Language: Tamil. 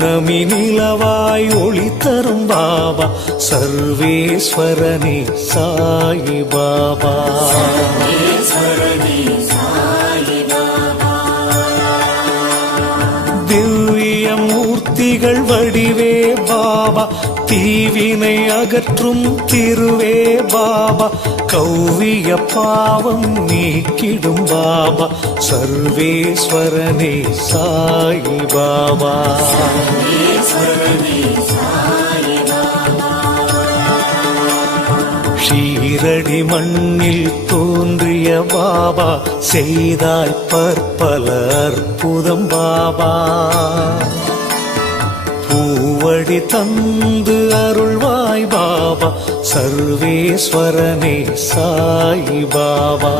நமிநிலவாய் ஒளி தரும் பாபா சர்வேஸ்வரனே சாயி பாபா. திவ்ய மூர்த்திகள் வடிவே பாபா தீவினை அகற்றும் திருவே பாபா கௌவிய பாவம் நீக்கிடும் பாபா சர்வேஸ்வரனே சாயி பாபா. ஷீரடி மண்ணில் தோன்றிய பாபா செய்தாய் பற்பல அற்புதம் பாபா. பூவடி தந்து அருள்வாய் பாபா சர்வேஸ்வரனே சாயி பாபா.